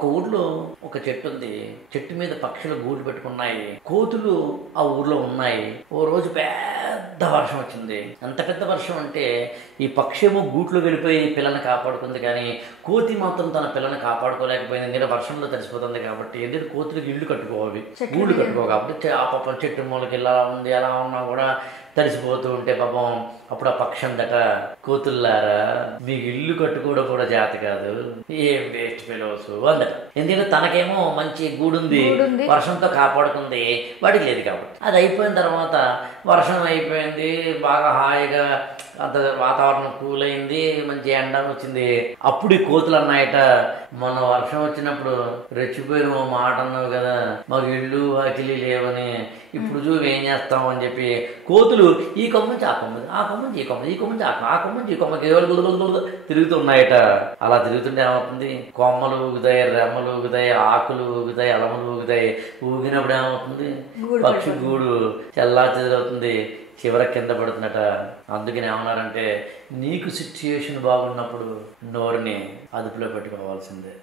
ఒక ఊర్లో ఒక చెట్టు ఉంది. చెట్టు మీద పక్షులు గూడు పెట్టుకున్నాయి. కోతులు ఆ ఊర్లో ఉన్నాయి. ఓ రోజు పెద్ద వర్షం వచ్చింది. ఎంత పెద్ద వర్షం అంటే ఈ పక్షి ఏమో గూట్లో వెళ్ళిపోయి పిల్లని కాపాడుకుంది, కానీ కోతి మాత్రం తన పిల్లని కాపాడుకోలేకపోయింది. ఎందుకంటే వర్షంలో తడిసిపోతుంది కాబట్టి. ఎందుకంటే కోతులకు ఇల్లు కట్టుకోవాలి, గూళ్ళు కట్టుకో కాబట్టి ఆ పాపం చెట్టు మూలకి ఇలా ఉంది. ఎలా ఉన్నా కూడా తడిసిపోతూ ఉంటే పాపం అప్పుడు ఆ పక్షి అందట, కోతుల్లారా మీకు ఇల్లు కట్టుకోవడం కూడా జాత కాదు, ఏం వేస్ట్ ఫెలోస్ అందట. ఎందుకంటే తనకేమో మంచి గూడుంది, వర్షంతో కాపాడుకుంది, వాడికి లేదు కాబట్టి. అది అయిపోయిన తర్వాత వర్షం అయిపోయింది, బాగా హాయిగా అంత వాతావరణం కూల్ అయింది, మంచి ఎండ వచ్చింది. అప్పుడు ఈ కోతులు అన్నాయట, మొన్న వర్షం వచ్చినప్పుడు రెచ్చిపోయిన ఓ మాట అన్నావు కదా, మాకు ఇల్లు వాకిలి లేవని, ఇప్పుడు చూపు ఏం చేస్తాం అని చెప్పి కోతులు ఈ కొమ్మ నుంచి ఆ కొమ్మ, ఆ కొమ్మ నుంచి ఈ కొమ్మ, ఈ కొమ్మ నుంచి ఆ కొమ్మ నుంచి ఈ కొమ్మకి తిరుగుతున్నాయట. అలా తిరుగుతుంటే ఏమవుతుంది, కొమ్మలు ఊగుతాయి, రెమ్మలు ఊగుతాయి, ఆకులు ఊగుతాయి, అలములు ఊగుతాయి. ఊగినప్పుడు ఏమవుతుంది, పక్షి గూడు చెల్లా చెదరవుతుంది, చివర కింద పడుతున్నట. అందుకని ఏమన్నారంటే, నీకు సిచ్యుయేషన్ బాగున్నప్పుడు నోరుని అదుపులో పెట్టుకోవాల్సిందే.